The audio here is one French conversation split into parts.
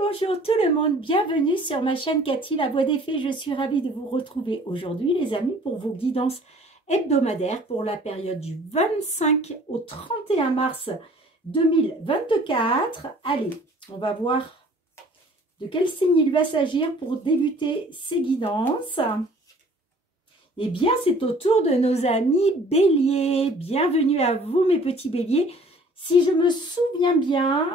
Bonjour tout le monde, bienvenue sur ma chaîne Cathy, la voix des fées. Je suis ravie de vous retrouver aujourd'hui les amis pour vos guidances hebdomadaires pour la période du 25 au 31 mars 2024. Allez, on va voir de quel signe il va s'agir pour débuter ces guidances. Eh bien, c'est au tour de nos amis béliers. Bienvenue à vous mes petits béliers. Si je me souviens bien,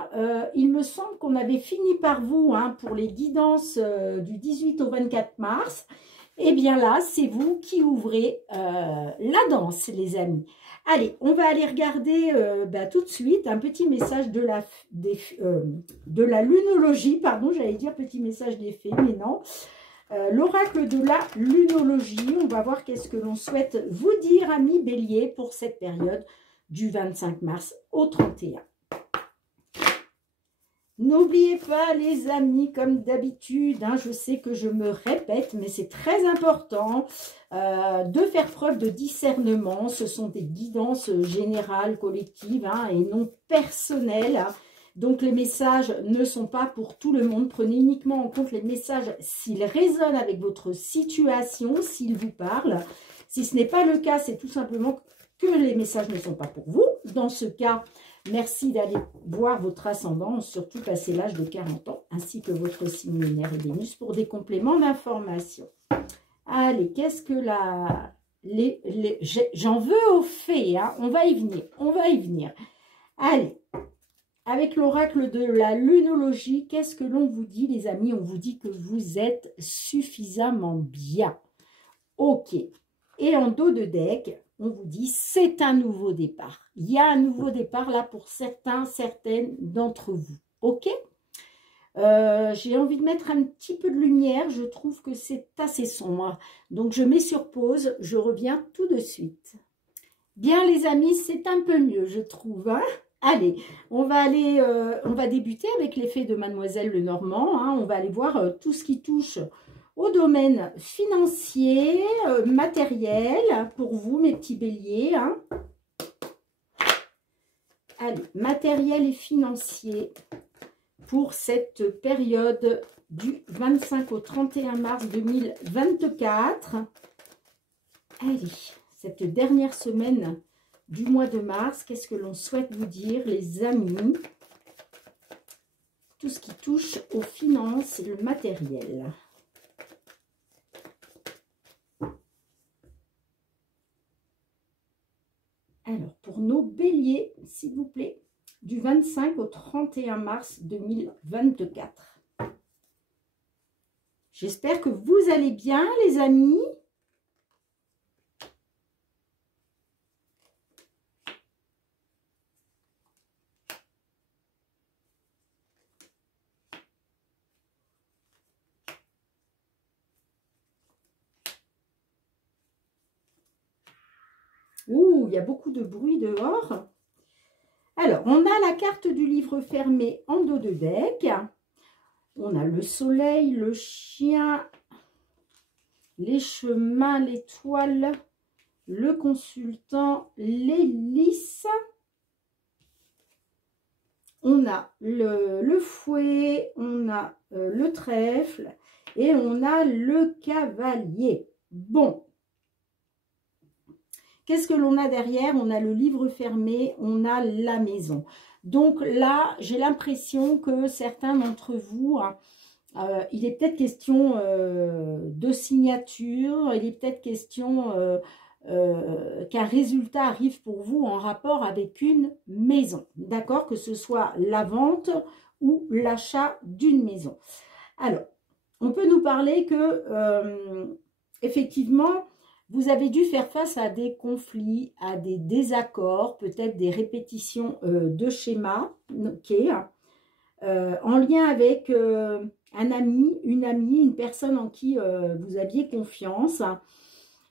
il me semble qu'on avait fini par vous pour les guidances du 18 au 24 mars. Eh bien là, c'est vous qui ouvrez la danse, les amis. Allez, on va aller regarder tout de suite un petit message de la lunologie. Pardon, j'allais dire petit message des fées, mais non. L'oracle de la lunologie. On va voir qu'est-ce que l'on souhaite vous dire, amis béliers, pour cette période du 25 mars au 31. N'oubliez pas les amis, comme d'habitude, je sais que je me répète, mais c'est très important de faire preuve de discernement. Ce sont des guidances générales, collectives et non personnelles. Donc les messages ne sont pas pour tout le monde. Prenez uniquement en compte les messages s'ils résonnent avec votre situation, s'ils vous parlent. Si ce n'est pas le cas, c'est tout simplement que les messages ne sont pas pour vous. Dans ce cas, merci d'aller voir votre ascendant, surtout passé l'âge de 40 ans, ainsi que votre signe lunaire et Vénus pour des compléments d'information. Allez, qu'est-ce que j'en veux aux fées, on va y venir, on va y venir. Allez, avec l'oracle de la lunologie, qu'est-ce que l'on vous dit, les amis? On vous dit que vous êtes suffisamment bien. Ok. Et en dos de deck, on vous dit c'est un nouveau départ. Il y a un nouveau départ là pour certaines d'entre vous. Ok? J'ai envie de mettre un petit peu de lumière. Je trouve que c'est assez sombre. Donc je mets sur pause. Je reviens tout de suite. Bien les amis, c'est un peu mieux je trouve. Allez, on va débuter avec l'effet de Mademoiselle Lenormand. On va aller voir tout ce qui touche au domaine financier, matériel, pour vous, mes petits béliers. Allez, matériel et financier pour cette période du 25 au 31 mars 2024. Allez, cette dernière semaine du mois de mars, qu'est-ce que l'on souhaite vous dire, les amis? Tout ce qui touche aux finances et le matériel. Alors, pour nos béliers, s'il vous plaît, du 25 au 31 mars 2024. J'espère que vous allez bien, les amis. Ouh, il y a beaucoup de bruit dehors. Alors, on a la carte du livre fermé en dos de deck. On a le soleil, le chien, les chemins, l'étoile, le consultant, l'hélice. On a le fouet, on a le trèfle et on a le cavalier. Bon. Qu'est-ce que l'on a derrière? On a le livre fermé, on a la maison. Donc là, j'ai l'impression que certains d'entre vous, il est peut-être question de signature, il est peut-être question qu'un résultat arrive pour vous en rapport avec une maison. D'accord? Que ce soit la vente ou l'achat d'une maison. Alors, on peut nous parler que, effectivement, vous avez dû faire face à des conflits, à des désaccords, peut-être des répétitions de schémas, en lien avec un ami, une personne en qui vous aviez confiance.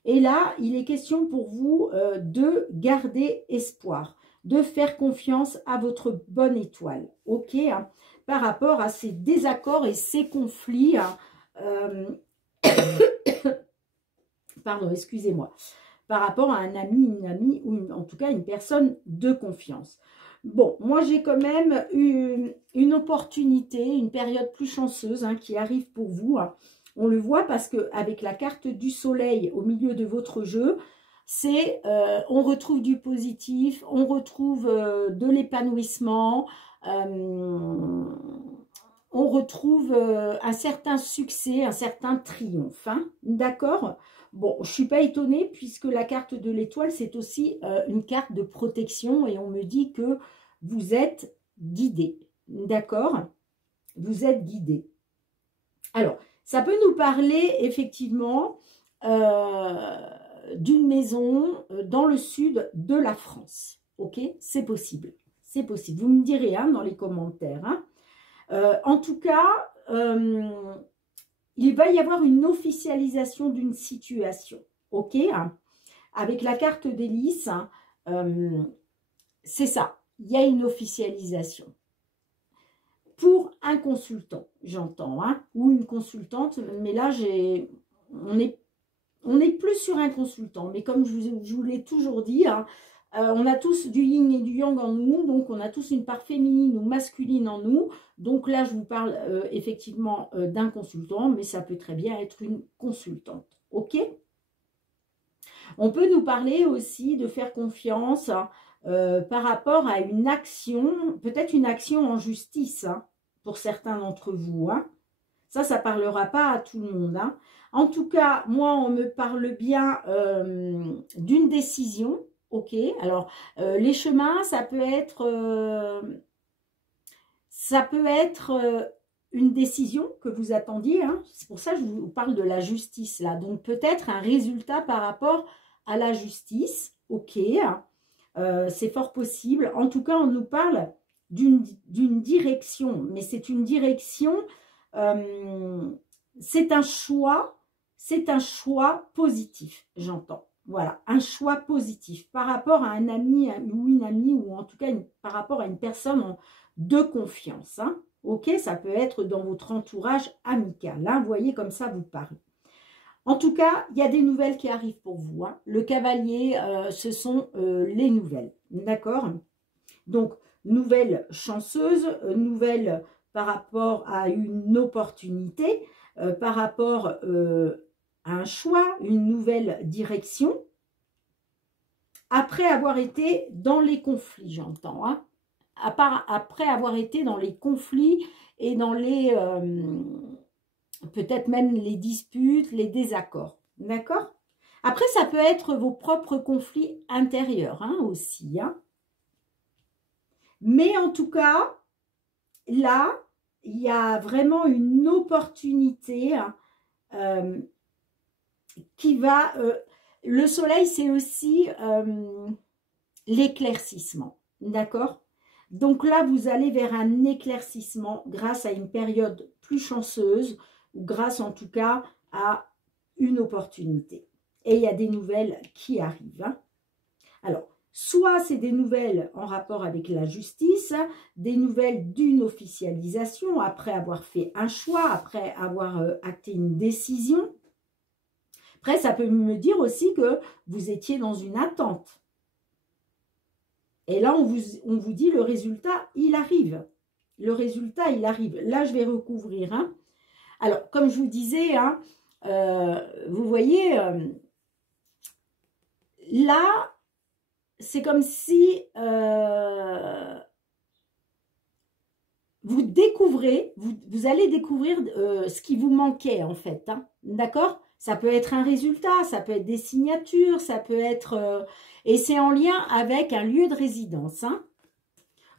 Et là, il est question pour vous de garder espoir, de faire confiance à votre bonne étoile, ok, par rapport à ces désaccords et ces conflits. Pardon, excusez-moi, par rapport à un ami, une amie ou en tout cas une personne de confiance. Bon, moi j'ai quand même une opportunité, une période plus chanceuse hein, qui arrive pour vous. Hein. On le voit parce qu'avec la carte du soleil au milieu de votre jeu, c'est on retrouve du positif, on retrouve de l'épanouissement, on retrouve un certain succès, un certain triomphe. Hein, d'accord? Bon, je ne suis pas étonnée puisque la carte de l'étoile, c'est aussi une carte de protection et on me dit que vous êtes guidé. D'accord? Vous êtes guidé. Alors, ça peut nous parler effectivement d'une maison dans le sud de la France. Ok? C'est possible. C'est possible. Vous me direz hein, dans les commentaires. Hein. En tout cas, il va y avoir une officialisation d'une situation. Ok? Hein. Avec la carte d'hélice, hein, c'est ça. Il y a une officialisation. Pour un consultant, j'entends, hein, ou une consultante, mais là, on est plus sur un consultant. Mais comme je vous l'ai toujours dit, hein, on a tous du yin et du yang en nous, donc on a tous une part féminine ou masculine en nous. Donc là, je vous parle effectivement d'un consultant, mais ça peut très bien être une consultante. Ok? On peut nous parler aussi de faire confiance par rapport à une action, peut-être une action en justice, hein, pour certains d'entre vous. Hein. Ça ne parlera pas à tout le monde. Hein. En tout cas, moi, on me parle bien d'une décision. Ok, alors les chemins, ça peut être une décision que vous attendiez. Hein. C'est pour ça que je vous parle de la justice là. Donc peut-être un résultat par rapport à la justice. Ok, c'est fort possible. En tout cas, on nous parle d'une direction, mais c'est une direction, c'est un choix positif, j'entends. Voilà, un choix positif par rapport à un ami ou une amie, ou en tout cas par rapport à une personne de confiance. Hein. Ok, ça peut être dans votre entourage amical. Hein, vous voyez, comme ça vous parle. En tout cas, il y a des nouvelles qui arrivent pour vous. Hein. Le cavalier, ce sont les nouvelles. D'accord? Donc, nouvelles chanceuses, nouvelles par rapport à une opportunité, par rapport à un choix, une nouvelle direction. Après avoir été dans les conflits, j'entends. Hein. Après avoir été dans les conflits et dans les... peut-être même les disputes, les désaccords. D'accord? Après, ça peut être vos propres conflits intérieurs hein, aussi. Hein. Mais en tout cas, là, il y a vraiment une opportunité qui va... le soleil, c'est aussi l'éclaircissement. D'accord? Donc là, vous allez vers un éclaircissement grâce à une période plus chanceuse, ou grâce en tout cas à une opportunité. Et il y a des nouvelles qui arrivent. Hein. Alors, soit c'est des nouvelles en rapport avec la justice, des nouvelles d'une officialisation, après avoir fait un choix, après avoir acté une décision. Après, ça peut me dire aussi que vous étiez dans une attente. Et là, on vous dit le résultat, il arrive. Le résultat, il arrive. Là, je vais recouvrir. Hein. Alors, comme je vous disais, hein, vous voyez, là, c'est comme si vous découvrez, vous allez découvrir ce qui vous manquait en fait. Hein, d'accord? Ça peut être un résultat, ça peut être des signatures, ça peut être... et c'est en lien avec un lieu de résidence. Hein.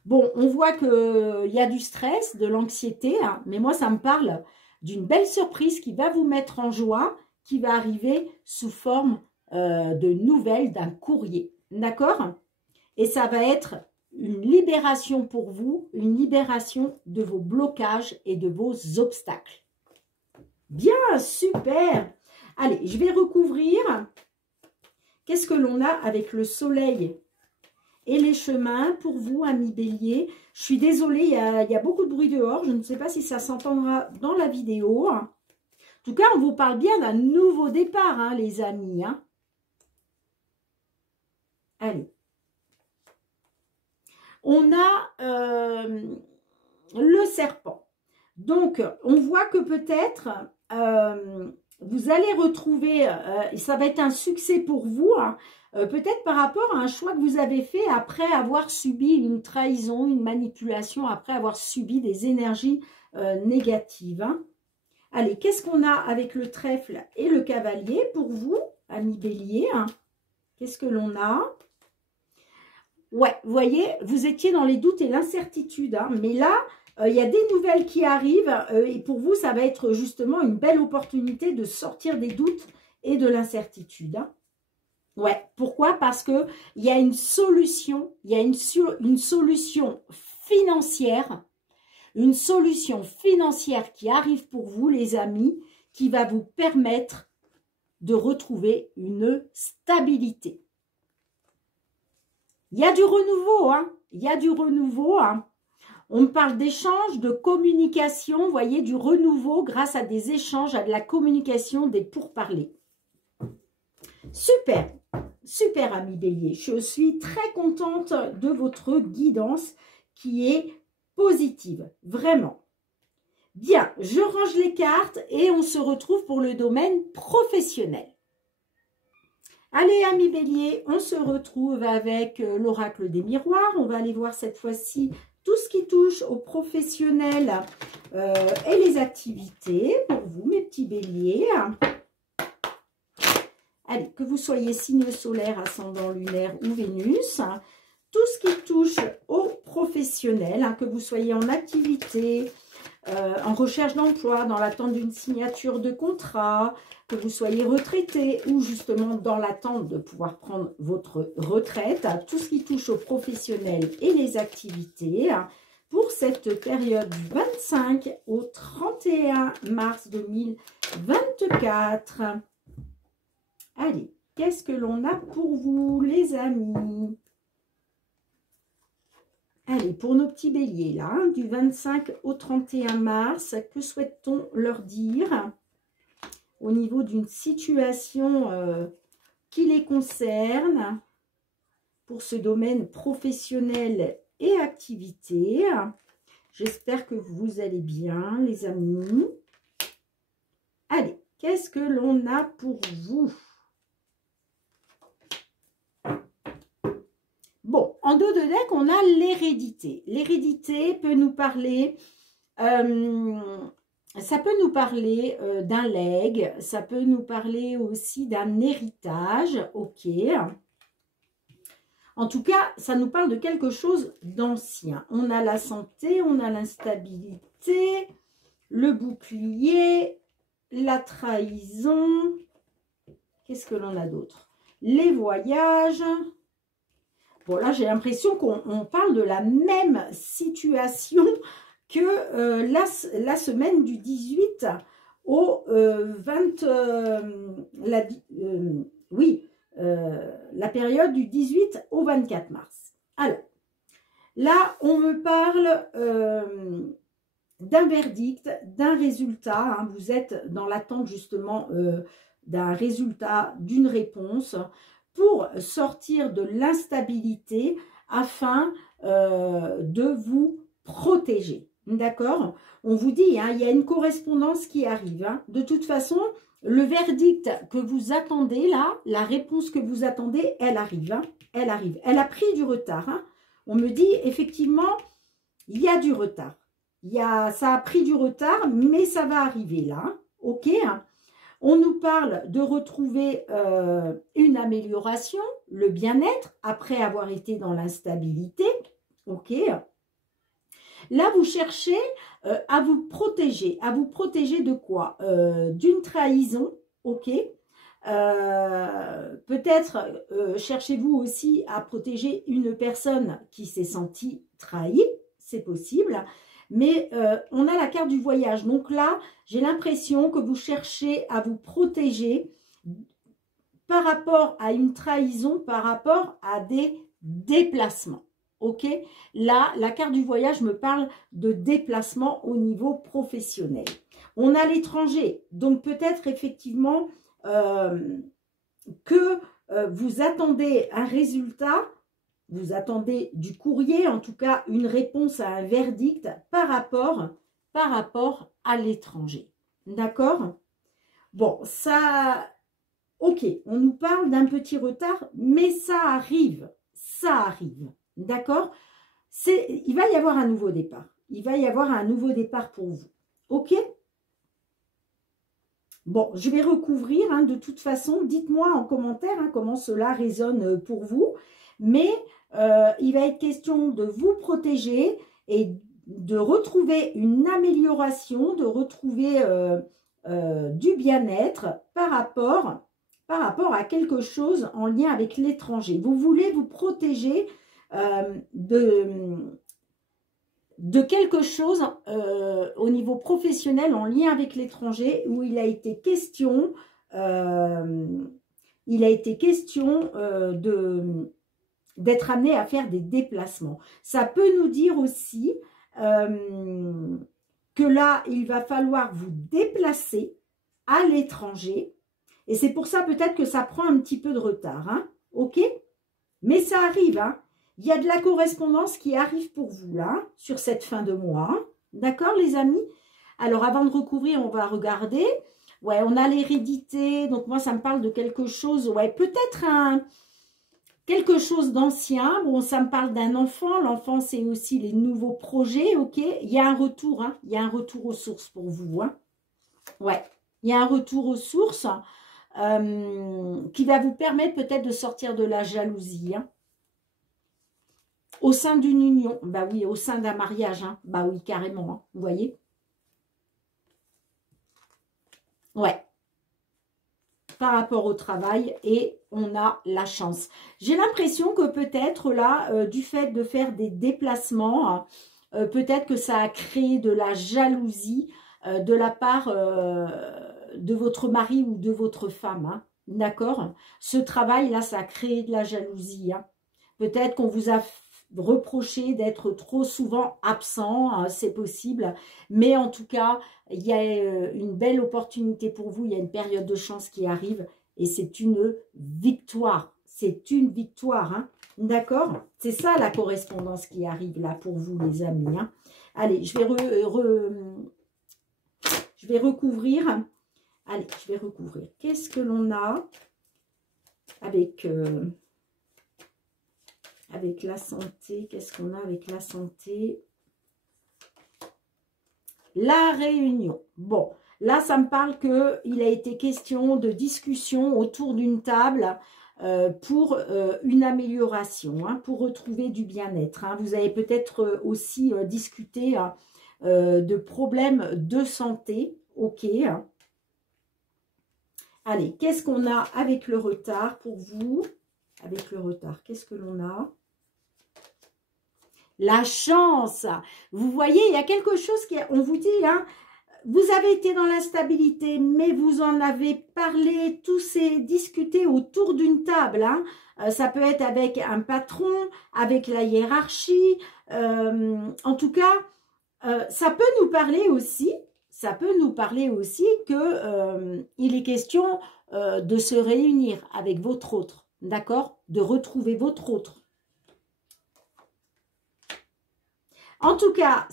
Bon, on voit qu'il y a du stress, de l'anxiété, hein, mais moi, ça me parle d'une belle surprise qui va vous mettre en joie, qui va arriver sous forme de nouvelles, d'un courrier. D'accord? Et ça va être une libération pour vous, une libération de vos blocages et de vos obstacles. Bien, super! Allez, je vais recouvrir. Qu'est-ce que l'on a avec le soleil et les chemins pour vous, amis bélier? Je suis désolée, il y a beaucoup de bruit dehors. Je ne sais pas si ça s'entendra dans la vidéo. En tout cas, on vous parle bien d'un nouveau départ, hein, les amis. Hein. Allez. on a le serpent. Donc, on voit que peut-être vous allez retrouver, et ça va être un succès pour vous, hein, peut-être par rapport à un choix que vous avez fait après avoir subi une trahison, une manipulation, après avoir subi des énergies négatives. Hein. Allez, qu'est-ce qu'on a avec le trèfle et le cavalier pour vous, amis bélier, hein? Qu'est-ce que l'on a? Ouais, vous voyez, vous étiez dans les doutes et l'incertitude, hein, mais là, il y a des nouvelles qui arrivent et pour vous, ça va être justement une belle opportunité de sortir des doutes et de l'incertitude. Hein. Ouais, pourquoi? Parce qu'il y a une solution, il y a une solution financière, qui arrive pour vous, les amis, qui va vous permettre de retrouver une stabilité. Il y a du renouveau, hein, il y a du renouveau, hein. On me parle d'échanges, de communication, vous voyez, du renouveau grâce à des échanges, à de la communication, des pourparlers. Super, super ami bélier. Je suis très contente de votre guidance qui est positive, vraiment. Bien, je range les cartes et on se retrouve pour le domaine professionnel. Allez, amis bélier, on se retrouve avec l'oracle des miroirs. On va aller voir cette fois-ci tout ce qui touche aux professionnels et les activités pour vous, mes petits béliers. Allez, que vous soyez signe solaire, ascendant lunaire ou Vénus, tout ce qui touche aux professionnels, hein, que vous soyez en activité, en recherche d'emploi, dans l'attente d'une signature de contrat, que vous soyez retraité ou justement dans l'attente de pouvoir prendre votre retraite, tout ce qui touche aux professionnels et les activités, pour cette période du 25 au 31 mars 2024. Allez, qu'est-ce que l'on a pour vous, les amis? Allez, pour nos petits béliers, là, hein, du 25 au 31 mars, que souhaite-t-on leur dire au niveau d'une situation qui les concerne pour ce domaine professionnel et activité? J'espère que vous allez bien, les amis. Allez, qu'est-ce que l'on a pour vous? Bon, en dos de deck, on a l'hérédité. L'hérédité peut nous parler, ça peut nous parler d'un legs, ça peut nous parler aussi d'un héritage, ok. En tout cas, ça nous parle de quelque chose d'ancien. On a la santé, on a l'instabilité, le bouclier, la trahison. Qu'est-ce que l'on a d'autre? Les voyages. Bon, là, j'ai l'impression qu'on parle de la même situation que la semaine du 18 au 20... la période du 18 au 24 mars. Alors, là, on me parle d'un verdict, d'un résultat. Hein, vous êtes dans l'attente justement d'un résultat, d'une réponse, pour sortir de l'instabilité afin de vous protéger. D'accord? On vous dit, hein, il y a une correspondance qui arrive. Hein. De toute façon, le verdict que vous attendez là, la réponse que vous attendez, elle arrive. Hein. Elle arrive. Elle a pris du retard. Hein. On me dit, effectivement, il y a du retard. Ça a pris du retard, mais ça va arriver là. Hein. Ok, hein. On nous parle de retrouver une amélioration, le bien-être, après avoir été dans l'instabilité. Ok. Là, vous cherchez à vous protéger. À vous protéger de quoi? D'une trahison. Ok. Peut-être cherchez-vous aussi à protéger une personne qui s'est sentie trahie. C'est possible. Mais on a la carte du voyage. Donc là, j'ai l'impression que vous cherchez à vous protéger par rapport à une trahison, par rapport à des déplacements. Ok? Là, la carte du voyage me parle de déplacement au niveau professionnel. On a l'étranger. Donc peut-être effectivement que vous attendez un résultat vous attendez du courrier, en tout cas une réponse à un verdict par rapport à l'étranger. D'accord? Bon, ça, ok, on nous parle d'un petit retard, mais ça arrive. Ça arrive. D'accord? Il va y avoir un nouveau départ. Il va y avoir un nouveau départ pour vous. Ok? Bon, je vais recouvrir, hein, de toute façon. Dites-moi en commentaire, hein, comment cela résonne pour vous. Mais il va être question de vous protéger et de retrouver une amélioration, de retrouver du bien-être par rapport à quelque chose en lien avec l'étranger. Vous voulez vous protéger de quelque chose au niveau professionnel en lien avec l'étranger où il a été question, d'être amené à faire des déplacements. Ça peut nous dire aussi que là, il va falloir vous déplacer à l'étranger. Et c'est pour ça peut-être que ça prend un petit peu de retard. Hein, ok? Mais ça arrive. Hein. Il y a de la correspondance qui arrive pour vous là, sur cette fin de mois. D'accord, les amis? Alors, avant de recouvrir, on va regarder. Ouais, on a l'hérédité. Donc, moi, ça me parle de quelque chose. Ouais, peut-être quelque chose d'ancien. Bon, ça me parle d'un enfant. L'enfant, c'est aussi les nouveaux projets, ok? Il y a un retour, hein. Il y a un retour aux sources pour vous, hein. Ouais, il y a un retour aux sources qui va vous permettre peut-être de sortir de la jalousie, hein. Au sein d'une union, bah oui, au sein d'un mariage, hein. Bah oui, carrément, hein. Vous voyez? Ouais. Par rapport au travail et on a la chance. J'ai l'impression que peut-être là, du fait de faire des déplacements, peut-être que ça a créé de la jalousie de la part de votre mari ou de votre femme. Hein. D'accord? Ce travail-là, ça a créé de la jalousie. Hein. Peut-être qu'on vous a reproché d'être trop souvent absent, hein, c'est possible. Mais en tout cas, il y a une belle opportunité pour vous. Il y a une période de chance qui arrive et c'est une victoire. C'est une victoire. Hein. D'accord? C'est ça la correspondance qui arrive là pour vous, les amis. Hein. Allez, je vais recouvrir. Allez, je vais recouvrir. Qu'est-ce que l'on a avec la santé? Qu'est-ce qu'on a avec la santé? La réunion. Bon, là, ça me parle qu'il a été question de discussion autour d'une table pour une amélioration, hein, pour retrouver du bien-être. Hein. Vous avez peut-être aussi discuté de problèmes de santé. Ok. Allez, qu'est-ce qu'on a avec le retard pour vous? Avec le retard, qu'est-ce que l'on a? La chance. Vous voyez, il y a quelque chose qui... On vous dit, hein, vous avez été dans l'instabilité, mais vous en avez parlé, tous ces discuté autour d'une table. Hein. Ça peut être avec un patron, avec la hiérarchie. En tout cas, ça peut nous parler aussi. Ça peut nous parler aussi que il est question de se réunir avec votre autre, d'accord? De retrouver votre autre. En tout cas,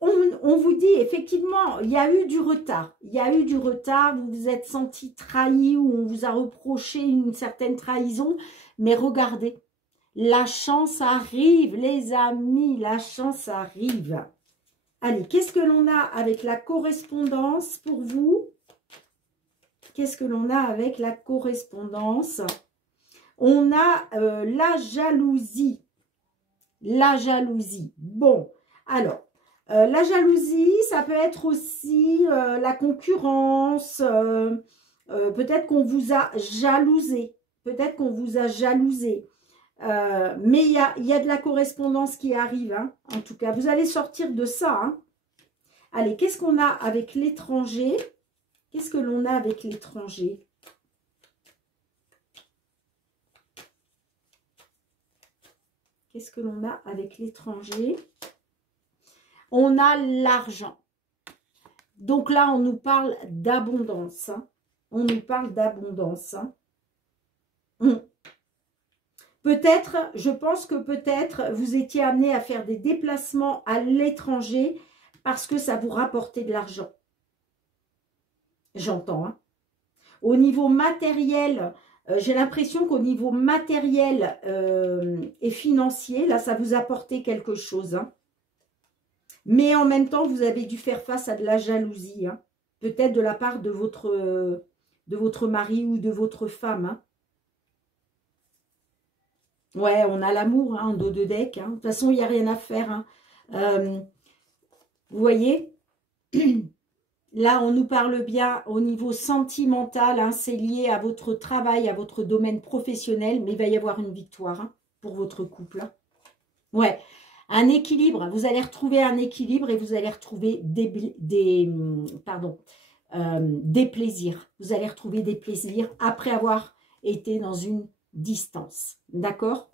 on vous dit effectivement, il y a eu du retard. Il y a eu du retard, vous vous êtes senti trahi ou on vous a reproché une certaine trahison. Mais regardez, la chance arrive, les amis, la chance arrive. Allez, qu'est-ce que l'on a avec la correspondance pour vous? Qu'est-ce que l'on a avec la correspondance? On a la jalousie. La jalousie. Bon, alors, la jalousie, ça peut être aussi la concurrence. Peut-être qu'on vous a jalousé. Peut-être qu'on vous a jalousé. Mais il y a de la correspondance qui arrive. Hein, en tout cas, vous allez sortir de ça. Hein. Allez, qu'est-ce qu'on a avec l'étranger? Qu'est-ce que l'on a avec l'étranger? Qu'est-ce que l'on a avec l'étranger? On a l'argent. Donc là, on nous parle d'abondance. Hein. On nous parle d'abondance. Hein. Peut-être, je pense que peut-être vous étiez amené à faire des déplacements à l'étranger parce que ça vous rapportait de l'argent. J'entends, hein. Au niveau matériel, j'ai l'impression qu'au niveau matériel et financier, là, ça vous apportait quelque chose, hein. Mais en même temps, vous avez dû faire face à de la jalousie, hein. Peut-être de la part de votre mari ou de votre femme, hein. Ouais, on a l'amour, hein, en dos de deck, hein. De toute façon, il n'y a rien à faire, hein. Vous voyez, là, on nous parle bien au niveau sentimental, hein, c'est lié à votre travail, à votre domaine professionnel, mais il va y avoir une victoire, hein, pour votre couple, hein. Ouais, un équilibre, vous allez retrouver un équilibre et vous allez retrouver des plaisirs. Vous allez retrouver des plaisirs après avoir été dans une distance, d'accord?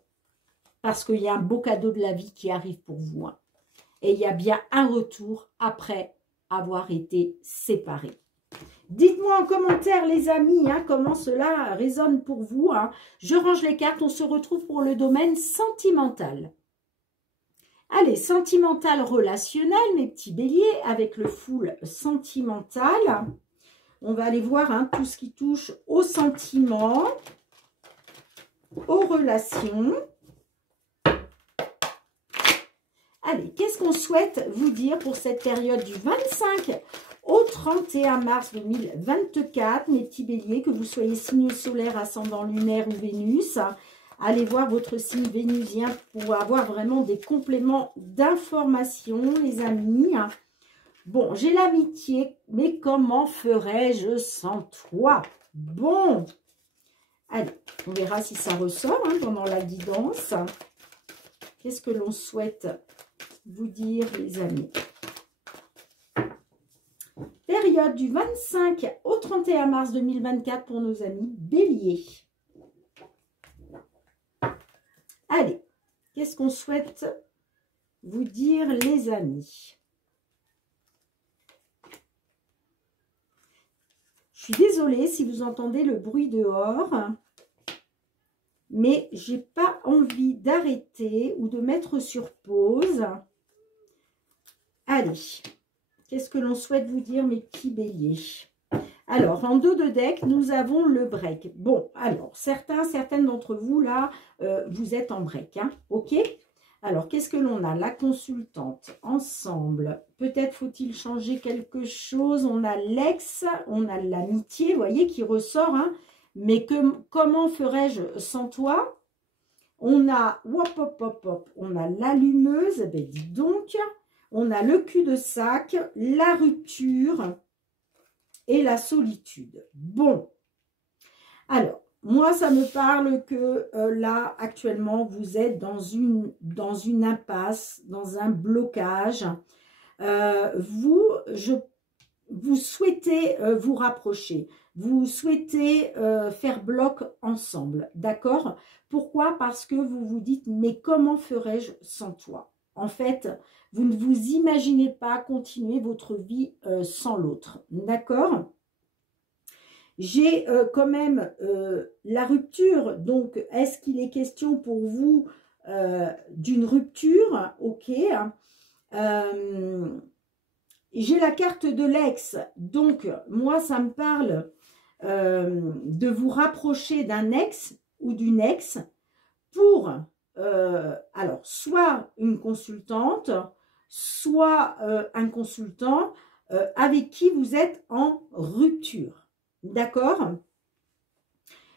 Parce qu'il y a un beau cadeau de la vie qui arrive pour vous, hein. Et il y a bien un retour après avoir été séparés. Dites-moi en commentaire, les amis, hein, comment cela résonne pour vous, hein. Je range les cartes, on se retrouve pour le domaine sentimental. Allez, sentimental relationnel, mes petits béliers, avec le full sentimental. On va aller voir, hein, tout ce qui touche aux sentiments, aux relations. Allez, qu'est-ce qu'on souhaite vous dire pour cette période du 25 au 31 mars 2024, mes petits béliers, que vous soyez signe solaire, ascendant lunaire ou Vénus. Allez voir votre signe vénusien pour avoir vraiment des compléments d'informations, les amis. Bon, j'ai l'amitié, mais comment ferais-je sans toi? Bon, allez, on verra si ça ressort, hein, pendant la guidance. Qu'est-ce que l'on souhaite vous dire, les amis? Période du 25 au 31 mars 2024 pour nos amis béliers. Allez, qu'est-ce qu'on souhaite vous dire, les amis? Je suis désolée si vous entendez le bruit dehors, mais j'ai pas envie d'arrêter ou de mettre sur pause. Allez, qu'est-ce que l'on souhaite vous dire, mes petits béliers? Alors, en dos de deck, nous avons le break. Bon, alors, certaines d'entre vous, là, vous êtes en break, hein, ok? Alors, qu'est-ce que l'on a? La consultante, ensemble. Peut-être faut-il changer quelque chose. On a l'ex, on a l'amitié, vous voyez, qui ressort, hein. Mais comment ferais-je sans toi? On a, hop, hop, hop, hop, on a l'allumeuse, ben dis donc. On a le cul de sac, la rupture et la solitude. Bon, alors, moi, ça me parle que là, actuellement, vous êtes dans une impasse, dans un blocage. Vous souhaitez vous rapprocher. Vous souhaitez faire bloc ensemble, d'accord? Pourquoi? Parce que vous vous dites, mais comment ferais-je sans toi? En fait, vous ne vous imaginez pas continuer votre vie sans l'autre, d'accord? J'ai quand même la rupture, donc est-ce qu'il est question pour vous d'une rupture? Ok. J'ai la carte de l'ex, donc moi ça me parle de vous rapprocher d'un ex ou d'une ex pour, alors, soit une consultante, soit un consultant avec qui vous êtes en rupture. D'accord?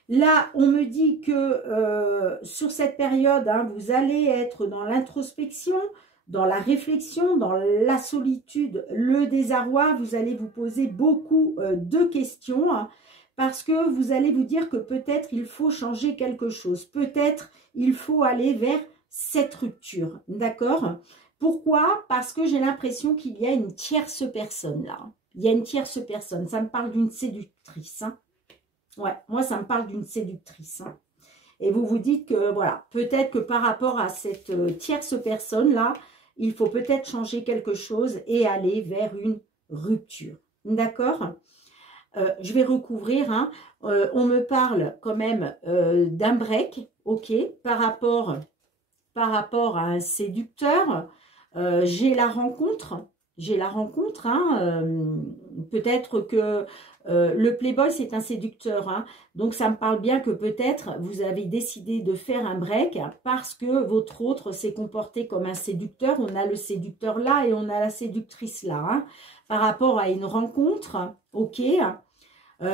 Là, on me dit que sur cette période, hein, vous allez être dans l'introspection, dans la réflexion, dans la solitude, le désarroi. Vous allez vous poser beaucoup de questions, hein, parce que vous allez vous dire que peut-être il faut changer quelque chose. Peut-être il faut aller vers cette rupture. D'accord? Pourquoi? Parce que j'ai l'impression qu'il y a une tierce personne là. Il y a une tierce personne. Ça me parle d'une séductrice. Hein. Ouais, moi, ça me parle d'une séductrice. Hein. Et vous vous dites que, voilà, peut-être que par rapport à cette tierce personne-là, il faut peut-être changer quelque chose et aller vers une rupture. D'accord? Je vais recouvrir. Hein. On me parle quand même d'un break. ok, par rapport à un séducteur. J'ai la rencontre, hein, peut-être que le playboy c'est un séducteur, hein, donc ça me parle bien que peut-être vous avez décidé de faire un break parce que votre autre s'est comporté comme un séducteur. On a le séducteur là et on a la séductrice là, hein, par rapport à une rencontre, ok.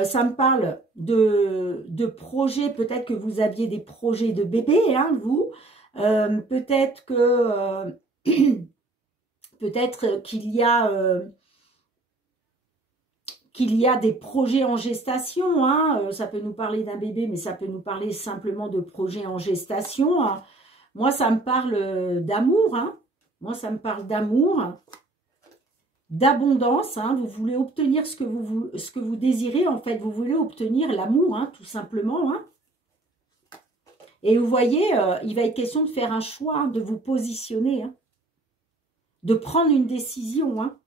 Ça me parle de projets, peut-être que vous aviez des projets de bébé, hein, vous. Peut-être que peut-être qu'il y a des projets en gestation, hein. Ça peut nous parler d'un bébé, mais ça peut nous parler simplement de projets en gestation, hein. Moi, ça me parle d'amour, hein. Moi, ça me parle d'amour, d'abondance, hein. Vous voulez obtenir ce que vous désirez, en fait. Vous voulez obtenir l'amour, hein, tout simplement, hein. Et vous voyez, il va être question de faire un choix, hein, de vous positionner, hein, de prendre une décision, hein,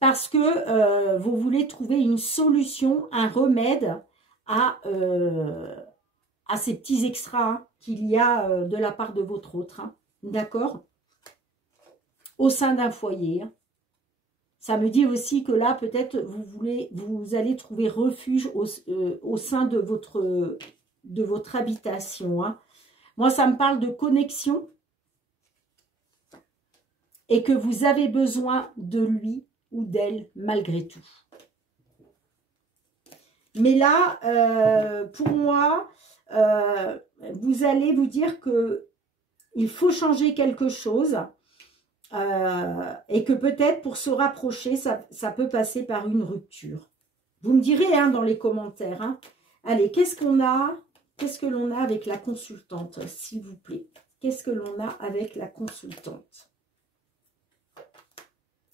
parce que vous voulez trouver une solution, un remède à ces petits extras, hein, qu'il y a de la part de votre autre, hein, d'accord, au sein d'un foyer, hein. Ça me dit aussi que là, peut-être, vous allez trouver refuge au sein de votre habitation, hein. Moi, ça me parle de connexion et que vous avez besoin de lui ou d'elle malgré tout. Mais là, pour moi, vous allez vous dire que il faut changer quelque chose et que peut-être pour se rapprocher, ça peut passer par une rupture. Vous me direz, hein, dans les commentaires, hein. Allez, qu'est-ce que l'on a avec la consultante, s'il vous plaît? Qu'est-ce que l'on a avec la consultante?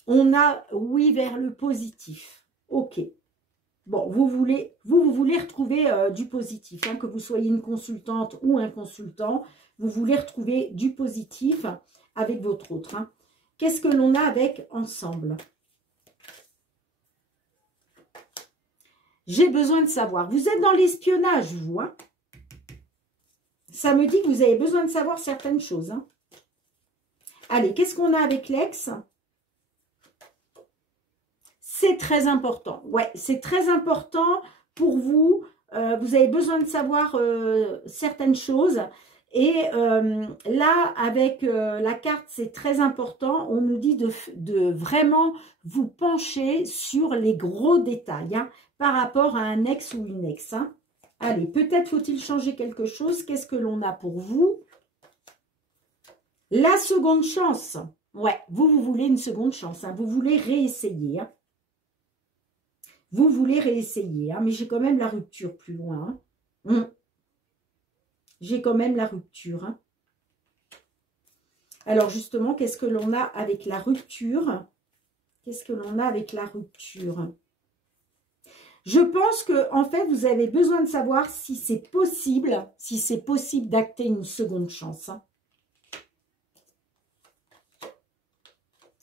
On a oui vers le positif. Ok. Bon, vous voulez retrouver du positif, hein, que vous soyez une consultante ou un consultant, vous voulez retrouver du positif avec votre autre, hein. Qu'est-ce que l'on a avec ensemble? J'ai besoin de savoir. Vous êtes dans l'espionnage, vous, hein. Ça me dit que vous avez besoin de savoir certaines choses, hein. Allez, qu'est-ce qu'on a avec l'ex? C'est très important. Ouais, c'est très important pour vous. Vous avez besoin de savoir certaines choses. Et là, avec la carte, c'est très important. On nous dit de vraiment vous pencher sur les gros détails, hein, par rapport à un ex ou une ex, hein. Allez, peut-être faut-il changer quelque chose. Qu'est-ce que l'on a pour vous? La seconde chance. Ouais, vous voulez une seconde chance, hein. Vous voulez réessayer, hein. Vous voulez réessayer, hein, mais j'ai quand même la rupture plus loin, hein. J'ai quand même la rupture, hein. Alors justement, qu'est-ce que l'on a avec la rupture? Qu'est-ce que l'on a avec la rupture? Je pense que en fait, vous avez besoin de savoir si c'est possible d'acter une seconde chance, hein.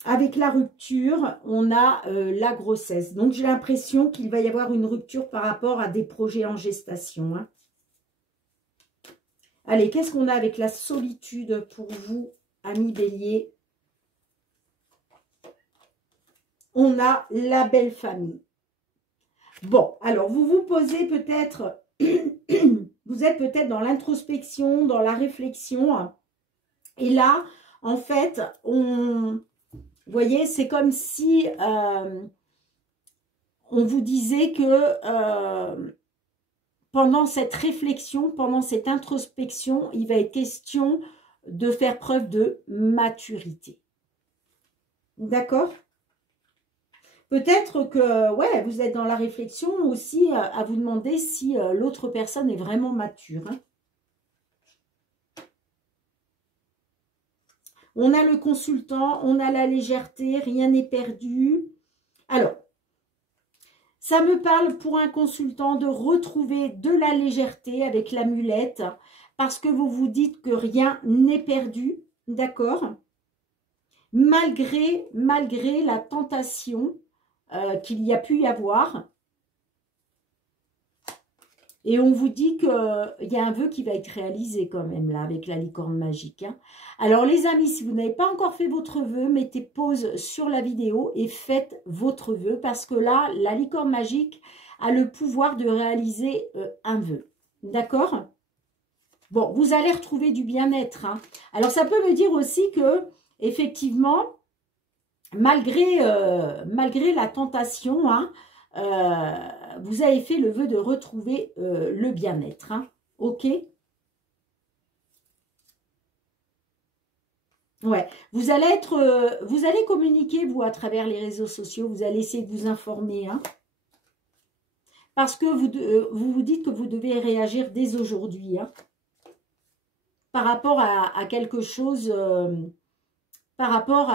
Avec la rupture, on a la grossesse. Donc, j'ai l'impression qu'il va y avoir une rupture par rapport à des projets en gestation, hein. Allez, qu'est-ce qu'on a avec la solitude pour vous, amis bélier? On a la belle famille. Bon, alors, vous vous posez peut-être... vous êtes peut-être dans l'introspection, dans la réflexion. Et là, en fait, vous voyez, c'est comme si on vous disait que pendant cette réflexion, pendant cette introspection, il va être question de faire preuve de maturité. D'accord? Peut-être que, ouais, vous êtes dans la réflexion aussi à vous demander si l'autre personne est vraiment mature, hein. On a le consultant, on a la légèreté, rien n'est perdu. Alors, ça me parle pour un consultant de retrouver de la légèreté avec l'amulette parce que vous vous dites que rien n'est perdu, d'accord? Malgré la tentation qu'il y a pu y avoir. Et on vous dit qu'il y a un vœu qui va être réalisé quand même, là, avec la licorne magique. Hein. Alors, les amis, si vous n'avez pas encore fait votre vœu, mettez pause sur la vidéo et faites votre vœu. Parce que là, la licorne magique a le pouvoir de réaliser un vœu. D'accord? Bon, vous allez retrouver du bien-être. Hein. Alors, ça peut me dire aussi que, effectivement, malgré la tentation, hein, vous avez fait le vœu de retrouver le bien-être. Hein. Ok? Ouais. Vous allez communiquer, vous, à travers les réseaux sociaux. Vous allez essayer de vous informer. Hein. Parce que vous vous dites que vous devez réagir dès aujourd'hui. Hein, par rapport à quelque chose... par rapport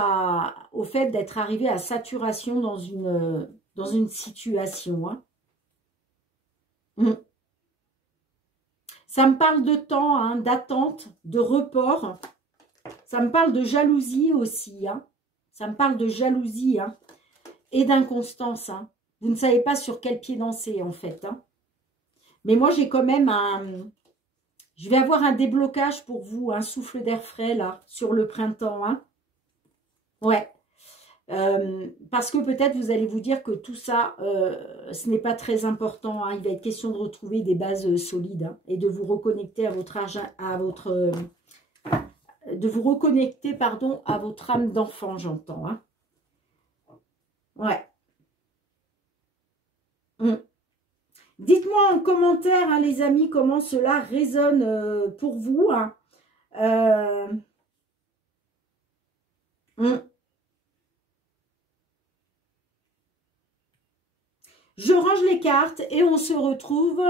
au fait d'être arrivé à saturation dans une situation. Hein. Ça me parle de temps, hein, d'attente, de report. Ça me parle de jalousie aussi. Hein. Ça me parle de jalousie hein, et d'inconstance. Hein. Vous ne savez pas sur quel pied danser en fait. Hein. Mais moi j'ai quand même un... Je vais avoir un déblocage pour vous, un souffle d'air frais là, sur le printemps. Hein. Ouais. Parce que peut-être vous allez vous dire que tout ça, ce n'est pas très important. Hein. Il va être question de retrouver des bases solides hein, et de vous reconnecter à votre argent, de vous reconnecter, pardon, à votre âme d'enfant, j'entends. Hein. Ouais. Dites-moi en commentaire, hein, les amis, comment cela résonne pour vous. Hein. Je range les cartes et on se retrouve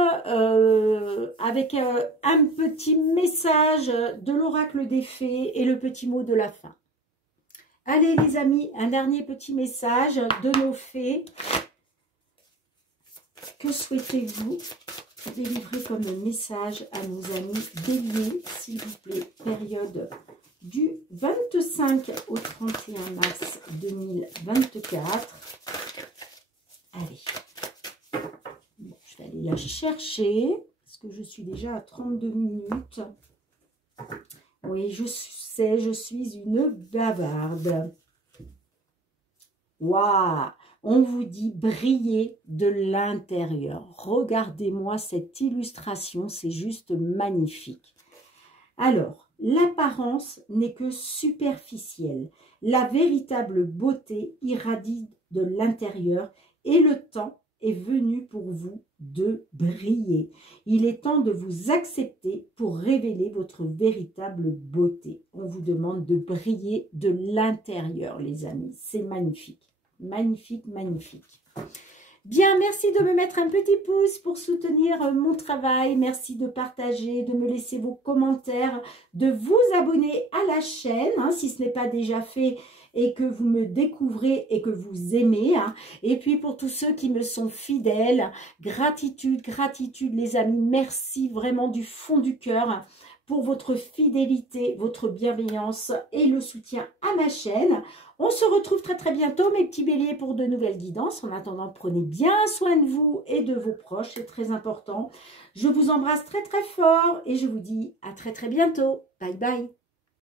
avec un petit message de l'oracle des fées et le petit mot de la fin. Allez les amis, un dernier petit message de nos fées. Que souhaitez-vous délivrer comme message à nos amis béliers, s'il vous plaît, période du 25 au 31 mars 2024. Allez. Je vais aller la chercher, parce que je suis déjà à 32 minutes. Oui, je sais, je suis une bavarde. Waouh! On vous dit briller de l'intérieur. Regardez-moi cette illustration, c'est juste magnifique. Alors, l'apparence n'est que superficielle. La véritable beauté irradie de l'intérieur et le temps est venu pour vous de briller. Il est temps de vous accepter pour révéler votre véritable beauté. On vous demande de briller de l'intérieur, les amis. C'est magnifique. Magnifique, magnifique. Bien, merci de me mettre un petit pouce pour soutenir mon travail. Merci de partager, de me laisser vos commentaires, de vous abonner à la chaîne, hein, si ce n'est pas déjà fait et que vous me découvrez et que vous aimez. Hein. Et puis pour tous ceux qui me sont fidèles, gratitude, gratitude les amis. Merci vraiment du fond du cœur pour votre fidélité, votre bienveillance et le soutien à ma chaîne. On se retrouve très très bientôt mes petits béliers pour de nouvelles guidances. En attendant, prenez bien soin de vous et de vos proches, c'est très important. Je vous embrasse très très fort et je vous dis à très très bientôt. Bye bye.